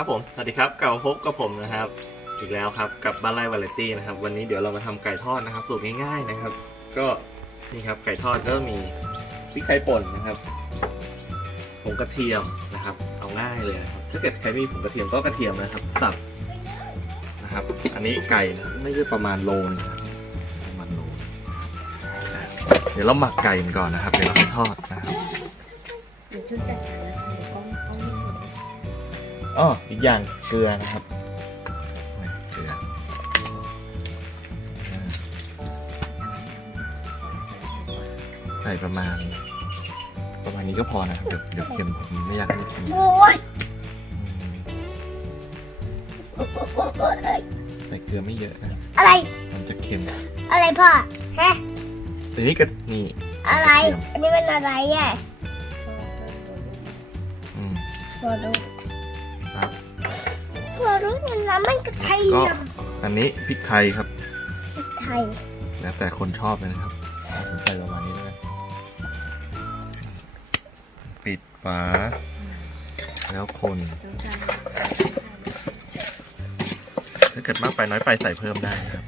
ครับผม สวัสดีครับกลับมาพบกับผมนะครับ อีกแล้วครับกับบ้านไร่วาเลตี้นะครับ วันนี้เดี๋ยวเรามาทำไก่ทอดนะครับ สูตรง่ายๆนะครับ ก็นี่ครับไก่ทอดก็มีพริกไทยป่นนะครับผงกระเทียมนะครับ เอาง่ายเลยนะครับถ้าเกิดใครมีผงกระเทียมก็กระเทียมนะครับ สับนะครับ อันนี้ไก่นะไม่ใช่ประมาณโลนงนะครับประมาณโลนอะเดี๋ยวเราหมักไก่ก่อนนะครับ เดี๋ยวเราไปทอดนะครับ อ๋ออีกอย่างเกลือนะครับเกลืออ่าใส่ประมาณ ประมาณนี้ก็พอนะครับ เดี๋ยวเดี๋ยวเค็มผมไม่อยากให้เค็มโอ้ยอืมใส่เกลือไม่เยอะนะอะไร มันจะเค็ม อะไรพ่อฮะแต่นี่ก็นี่อะไร อันนี้เป็นอะไรอะอืม พอดูครับพอรู้เนี่ยน้ำมันกระเทีก็ยมอันนี้พริกไทยครับพริกไทยแล้วแต่คนชอบเลยนะครับผมใส่ประมาณนี้แล้วกันปิดฝา แล้วคนถ้าเกิดมากไปน้อยไปใส่เพิ่มได้นะครับ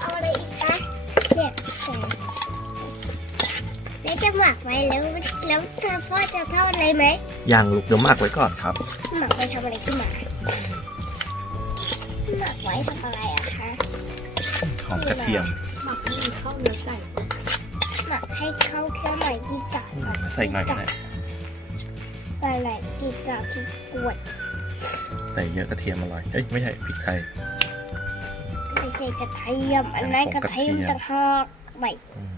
เอาอะไรอีกคะเจ็บแสบแล้วจะหมักไว้แล้ว แล้วเธอพ่อจะทอดเลยไหมอย่างลูกเดี๋ยวหมักไว้ก่อนครับ หมักไว้ทำอะไรขึ้นมาหมักไว้ทำอะไรอะคะหอมกระเทียม หมักให้มันเข้าเนื้อไก่หมักให้เข้าเครื่องหมายกีกะก่อนใส่อีกหน่อยก็ได้ใส่ไหลกีกะกีกวดใส่เยอะกระเทียมอร่อยเอ้ยไม่ใช่พริกไทยไม่ใช่กระเทียมอันนั้นกระเทียมต่างหากไม่อืม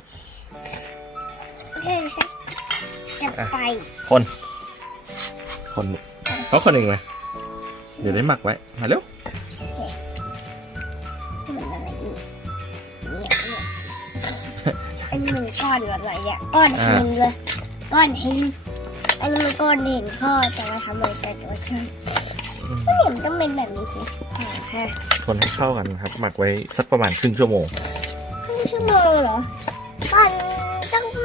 ใช่ใช่ จะไปคน คนเขาคนเองไหมเดี๋ยวได้หมักไว้ มาเร็วมันอะไรนี่เนี่ยเนี่ยอันนี้มันก้อนอะไรอะก้อนหินเลยก้อนหินอันนี้มันก้อนหินข้อจะมาทำอะไรแต่ตัวฉันอืมไม่เห็นต้องเป็นแบบนี้สิอ่าฮะคนให้เข้ากันครับ หมักไว้สักประมาณครึ่งชั่วโมงครึ่งชั่วโมงเหรอตอนต้อง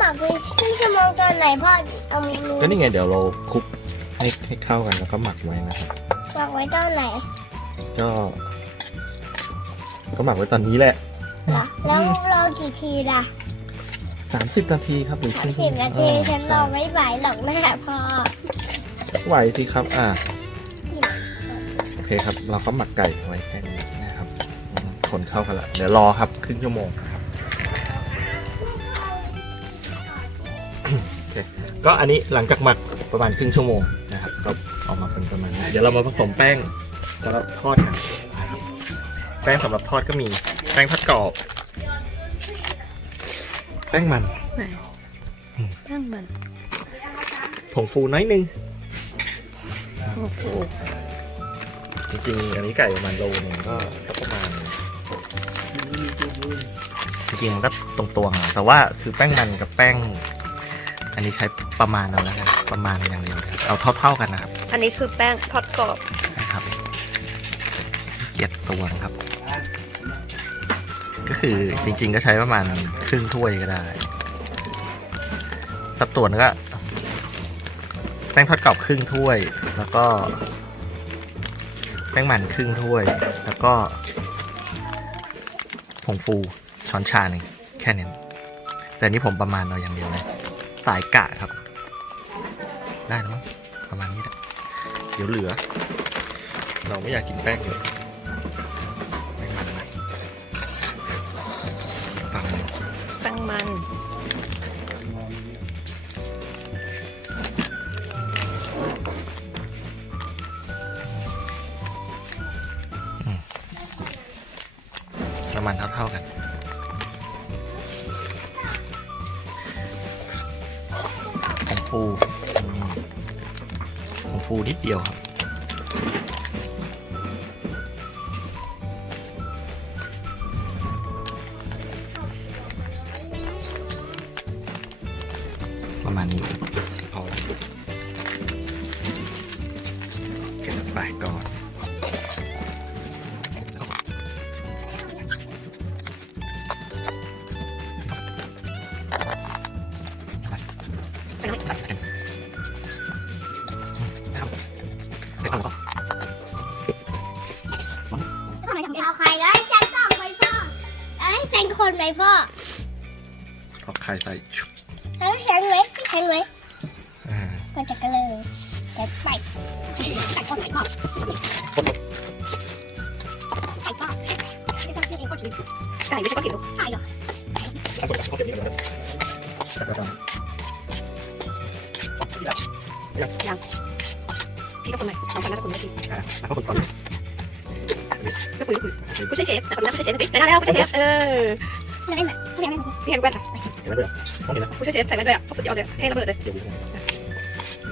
หมักไปครึ่งชั่วโมงตอนไหนพ่อเอามือก็นี่ไงเดี๋ยวเราคลุกให้ให้เข้ากันแล้วก็หมักไว้นะครับหมักไว้ตอนไหนก็ ก็หมักไว้ตอนนี้แหละเหรอแล้วรอกี่ทีล่ะสามสิบนาทีครับหรือสาครึ่มงสิบนาทีเออฉันรอไม่ไหวหรอกแม่พ่อไหวสิครับ อ่าโอเคครับ เราก็หมักไก่ไว้แค่นี้นะครับอืมคนเข้ากันละเดี๋ยวรอครับครึ่งชั่วโมง ก็อันนี้หลังจากหมักประมาณครึ่งชั่วโมงนะครับก็ออกมาเป็นประมาณนี้เดี๋ยวเรามาผสมแป้งสำหรับทอดกันนะครับแป้งสำหรับทอดก็มีแป้งทอดกรอบ แป้งมันตั้งมันผงฟูน้อยหนึงโอ้โหจริงๆอันนี้ไก่ประมาณโลนึงก็ก็ประมาณจริงๆมันก็ตรงๆอะแต่ว่าคือแป้งมันกับแป้ง อันนี้ใช้ ประมาณเอาแล้วกันประมาณอย่างเดียวนะครับเอาเท่าๆกันนะครับอันนี้คือแป้งทอดกรอบนะครับเจ็ดตวงครับ ก็คือจริงๆก็ใช้ประมาณครึ่งถ้วยก็ได้ สัดส่วนก็ แป้งทอดกรอบครึ่งถ้วย แล้วก็ แป้งมันครึ่งถ้วย แล้วก็ผงฟูช้อนชาหนึ่งแค่นี้แต่นี่ผมประมาณเราอย่างเดียวเลยสายกะครับ ได้นะมั้งประมาณนี้แหละเดี๋ยวเหลือ เราไม่อยากกินแป้งเยแป้งมันนะฝั่งหนึงแป้งมัน ดียวครับ ประมาณนี้พอแล้วเก็บไปก่อน แล้วแข็งไหมแข็งไหมอ่ามันจะกระเลยจะไปใส่ก้อนใส่ก้อนใส่ก้อนไม่ต้องกินเองก็กินไก่ไม่ใช่ก้อนหินลูกใช่หรอตั้งกดเขาเก็บนี่ก่อนเลยแล้วก็ต้องพี่ก็คนใหม่สองพันนัดคนไม่ดีอ่าแล้วก็คนตอนนี้ก็ปุ๋ยปุ๋ยผู้ช่วยเชฟแต่คนนั้นผู้ช่วยเชฟสิได้แล้วผู้ช่วยเชฟเออไม่ได้แบบไม่ได้แบบพี่เห็นแว่นเห็ นไหมเบื่อต้องเห็นแล้วผู้ช่วยเชฟใส่แว่นด้วยอะเขาสุดยอดเลยเท่ระเบิดเลยเดี๋ยวดู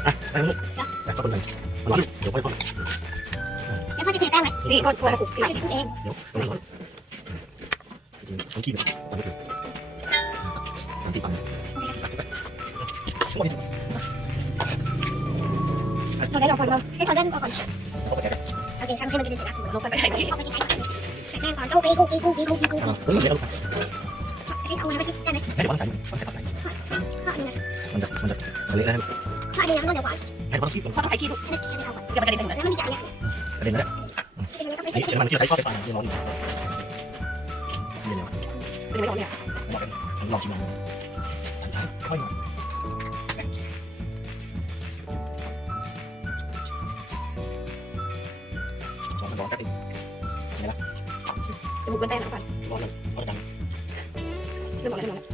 อะไปลูกแล้วก็คนหนึ่งมาลองเดี๋ยวค่อยคนแล้วพ่อจะเทแป้งไหมนี่พ่อพ่อมาปลุกพ่อจะทำเองเดี๋ยวต้องก่อนต้องขี้มันต้องไม่ถึงต้องตีปังเราได้ลองคนลองให้เขาเล่นก่อนโอเคทำให้มันเป็นเสร็จแล้วลงไปไม่ได้พี่เอาไปที่ไหนแม่ก่อนต้องกีกูกีกูกีกูกีกูอ่าผมไม่เอาให้เอาไปที่ได้ไหมให้เดี๋ยววางสายมันจะตัดสายพ่ออันนี้มันจะ มันจะมันเละได้พ่ออันนี้ยังต้องเดี๋ยวก่อนให้เราต้องขี้มันพ่อต้องใช้ขี้ลูกให้เอาก่อนอย่าไปกระเด็นไปหมดแล้วมันมีจ่ายเนี่ยประเด็นนะเป็นยังไงต้องไปนี่ที่เดี๋ยวมันที่เราใช้ทอดไฟฟ้าที่ร้อนอยู่เดี๋ยวเป็นไม่ร้อนเนี่ยลองชิมมันค่อยร้อนร้อนก็ติดจมูกเป็นแป้งแล้วกันร้อนเลยร้อนจังเรื่องบอกอะไรเรื่องอะไ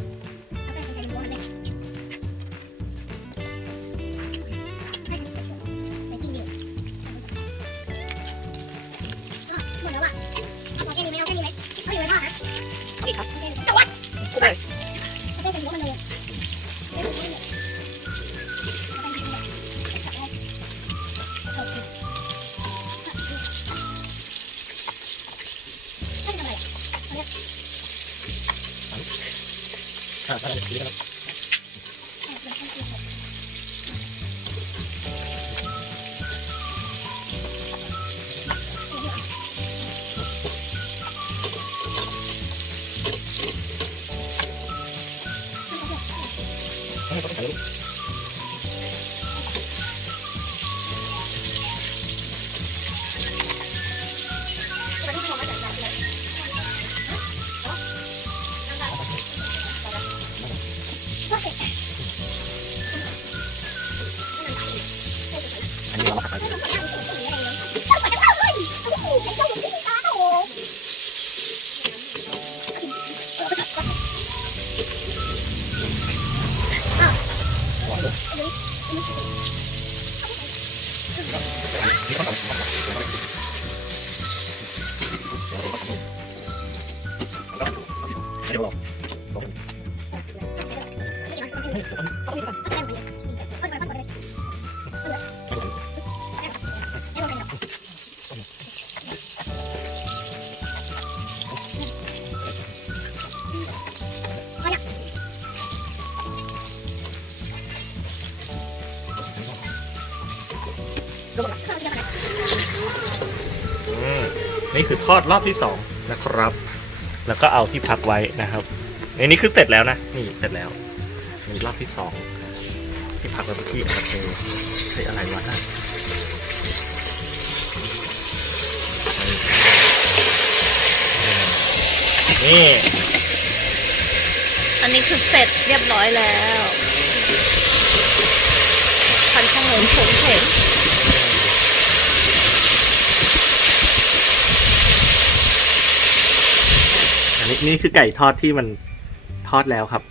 นี่คือทอดรอบที่สองนะครับ แล้วก็เอาที่พักไว้นะครับอันนี้คือเสร็จแล้วนะ นี่เสร็จแล้วนี่รอบที่สองที่พักไว้เมื่อกี้นะครับเจอใช้อะไรวะนะนี่ อันนี้คือเสร็จเรียบร้อยแล้วพันข้างหลังผงเผ็น นี้นี่คือไก่ทอดที่มันทอดแล้วครับ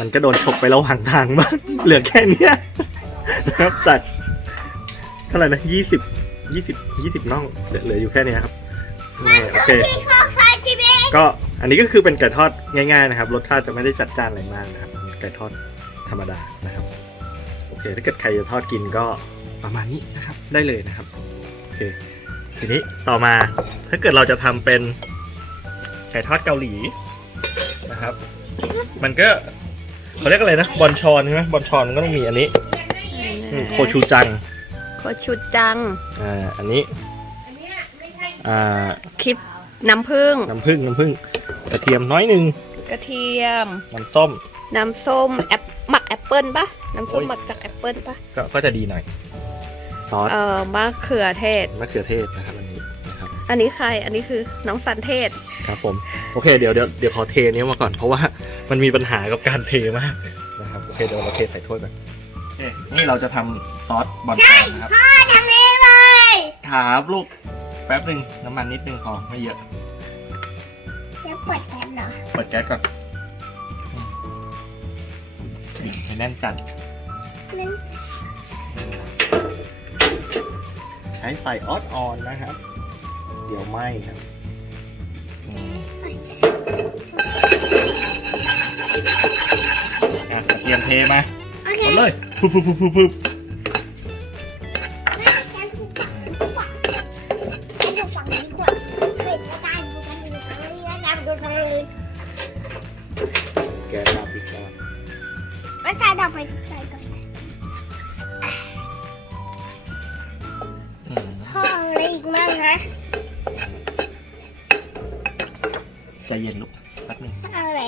มันก็โดนฉกไประหว่างทางบ้างเหลือแค่เนี้ยนะครับจากเท่าไหร่นะยี่สิบยี่สิบยี่สิบน่องเหลือเหลืออยู่แค่เนี้ยครับนี่โอเคก็อันนี้ก็คือเป็นไก่ทอดง่ายๆนะครับรสชาติจะไม่ได้จัดจ้านอะไรมากนะครับเป็นไก่ทอดธรรมดานะครับ โอเค ถ้าเกิดใครจะทอดกินก็ประมาณนี้นะครับ ได้เลยนะครับ โอเค ทีนี้ต่อมาถ้าเกิดเราจะทำเป็น ไก่ทอดเกาหลีนะครับ มันก็เขาเรียกอะไรนะบอนชอนใช่ไหมบอนชอนมันก็ต้องมีอันนี้อืมโคชูจังโคชุดจัง อ่าอันนี้อ่าคลิปน้ำผึ้งน้ำผึ้งน้ำผึ้งกระเทียมน้อยหนึ่งกระเทียม น้ำส้ม น้ำส้มแอปหมักแอปเปิลปะน้ำส้มโอ้ย หมักจากแอปเปิลปะก็ก็จะดีหน่อย ซอสเอ่อมะเขือเทศ มะเขือเทศนะครับอันนี้นะครับอันนี้ใครอันนี้คือน้องสันเทศ คครับผมโอเคเดี๋ยวเดี๋ยวเดี๋ยวขอเทนี้มาก่อนเพราะว่ามันมีปัญหากับการเทมากนะครับโอเคเดี๋ยวเราเทใส่ถ้วยแบบโอเคนี่เราจะทำซอสบอนชอนนะครับพ่อทำเองเลยครับลูกแป๊บหนึ่งน้ำมันนิดนึงพอไม่เยอะแล้วเปิดแก๊สเหรอเปิดแก๊สก่อนอืมให้แน่นจัดนั่นใช้ไฟออดออนนะครับ เดี๋ยวไหม้ครับ อะกระเทียมเทมาโอเคหมดเลยปุ๊บปุ๊บปุ๊บปุ๊บปุ๊บงั้นถูกฝั่งนี้ดีกว่างั้นถูกฝั่งนี้ดีกว่าเฮ้ยไม่ได้ดูกันดูฝั่งนี้นะจ๊ะดูฝั่งนี้แก๊สดับอีกแล้วแล้วใจดับไปใจก่อนอืมพ่ออะไรอีกมั่งฮะใจเย็นลูกแป๊บหนึง เอาอะไร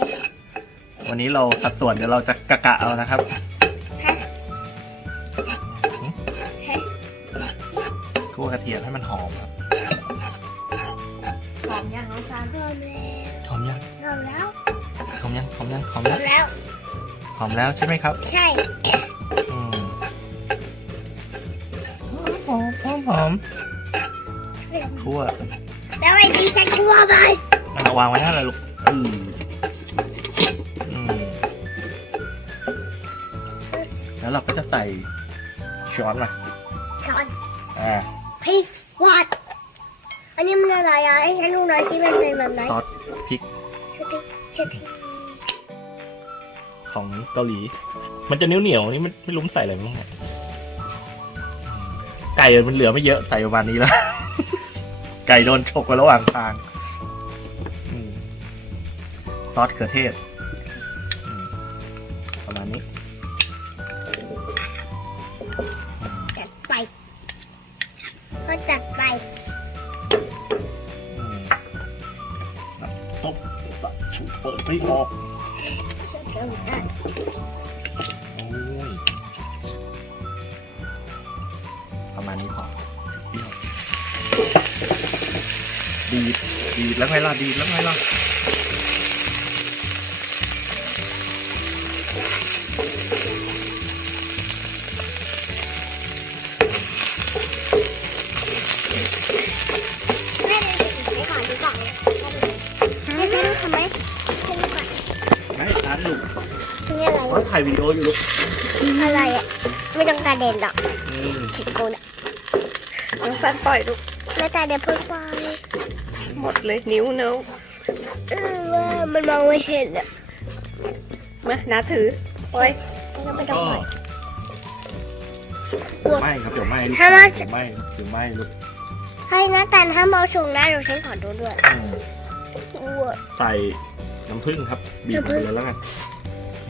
วันนี้เราสัดส่วนเดี๋ยวเราจะกะกะเอานะครับฮะฮะคั่วกระเทียมให้มันหอมครับหอมยังน้องซานรอแล้วหอมยังรอแล้วหอมยังหอมยังหอมรยัองแล้ว หอมแล้วใช่ไหมครับใช่อืมหอมหอมหอมคั่วแล้วไอ้ดีฉันทั่วไปมันเอาวางไว้หน้าเลยลูกอืม แล้วเราก็จะใส่ช้อนมาช้อนอ่าพี่วาดอันนี้มันอะไรอะไอ้ฉันดูหน่อยที่มันเป็นแบบไหนซอสพริกชุดที่ชุดที่ของเกาหลี มันจะเหนียวเหนียวๆนี่มันไม่รู้มันใส่อะไรบ้างเนี่ยไก่มันเหลือไม่เยอะใส่ประมาณนี้แล้ว ไก่โดนฉกไประหว่างทางอืมซอสเขือเทศ ดีดดีดแล้วไงล่ะดีดแล้วไงล่ะแม่เลยไปก่อนดีกว่าให้ฉันทำไหมฉันก่อนไม่ทันลูกนี่อะไรว่าถ่ายวิดีโออยู่ลูกอะไรอะไม่ต้องการเด่นหรอกอืม ผิดกูนะน้องซานปล่อยลูกแล้วแต่เดี๋ยวเพิ่งไป หมดเลยนิ้วเนิ้วเออว่ามันมองไม่เห็นอะมานาถือ โอ้ยแล้วก็ไม่ต้องก็ปล่อยไม่ครับเดี๋ยวไม่ลูกถ้ามาเดี๋ยวไม่เดี๋ยวไม่ลูกให้นะแต่ถ้าเมาชงนะเดี๋ยวฉันขอดูด้วยอืมอ้วกใส่น้ำผึ้งครับ บีบลงไปเลยแล้วกัน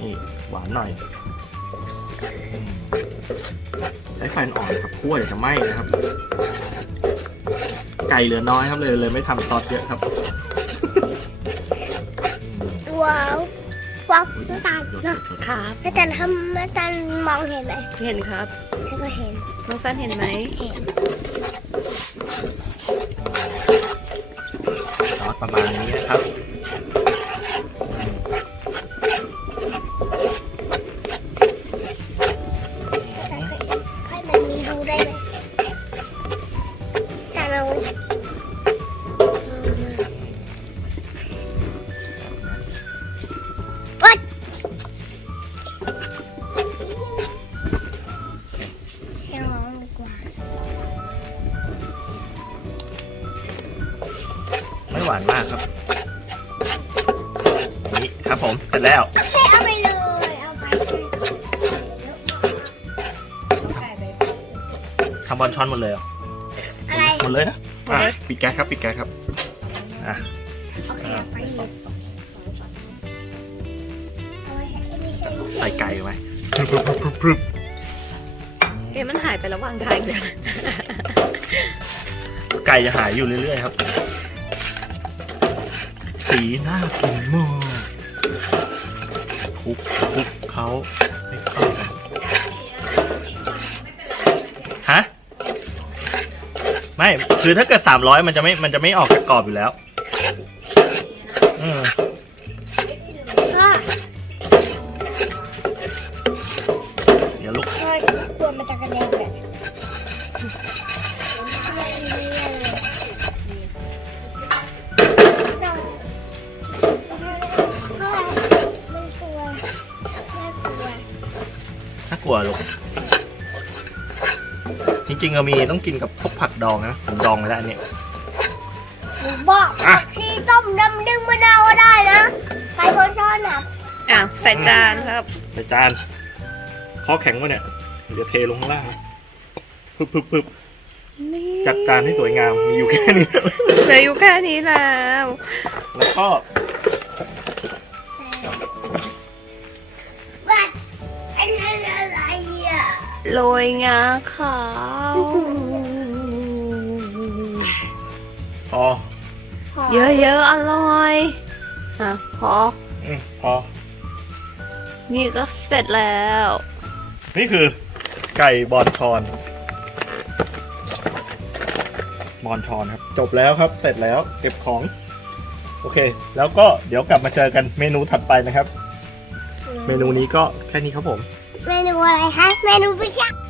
นี่หวานหน่อยอืมใช้ไฟอ่อนครับคั่วอย่าจะไหม้นะครับ ไก่เหลือน้อยครับเลยเลยไม่ทำซอสเยอะครับอืมว้าวว้าวน้ำตาลหยดเนาะหยดครับน้ำตาลทำน้ำตาลมองเห็นไหมเห็นครับ ฉันก็เห็น น้องซานเห็นไหม เห็น ซอสประมาณนี้นะครับ วานมากครับอันนี้ครับผมเสร็จแล้วโอเคเอาไปเลย เอาไปเลยทำบอลช้อนหมดเลยเหรออะไรหมดเลยนะอะปิดแก๊สครับปิดแก๊สครับอะโอเคเอาไปเลยเอาไว้ให้ไม่ใช่ใส่ไก่ไหมพรึบพรึบพรึบพรึบเอ๊ะมันหายไประหว่างทางเดี๋ยวนะไก่จะหายอยู่เรื่อยๆครับ สีน่ากินมากคลุกคลุกเขาให้เข้ากันฮะไม่คือถ้าเกิดสามร้อยมันจะไม่มันจะไม่ออกจากกรอบอยู่แล้วอืมก็เดี๋ยวลูกก็ตัวมันจะกระเด็นแบบ งๆเรามีต้องกินกับพวกผักดองนะผมดองไว้แล้วอันนี้หนูบอกอะที่ต้มดำดึงมะนาวก็ได้นะใครคนซ่อนอะอะใส่จานครับใส่จานคอแข็งวะเนี่ยเดี๋ยวเทลงข้างล่างปึ๊บปึ๊บปึ๊บนี่จัดจานให้สวยงามมีอยู่แค่นี้ เหลืออยู่แค่นี้แล้ว แล้วก็ โรยงาขาวพอเยอะๆ อร่อยอะพออืมพอ นี่ก็เสร็จแล้ว นี่คือ ไก่บอนชอน บอนชอนครับ จบแล้วครับ เสร็จแล้ว เก็บของ โอเค แล้วก็เดี๋ยวกลับมาเจอกันเมนูถัดไปนะครับ เมนูนี้ก็แค่นี้ครับผม เมนูอะไ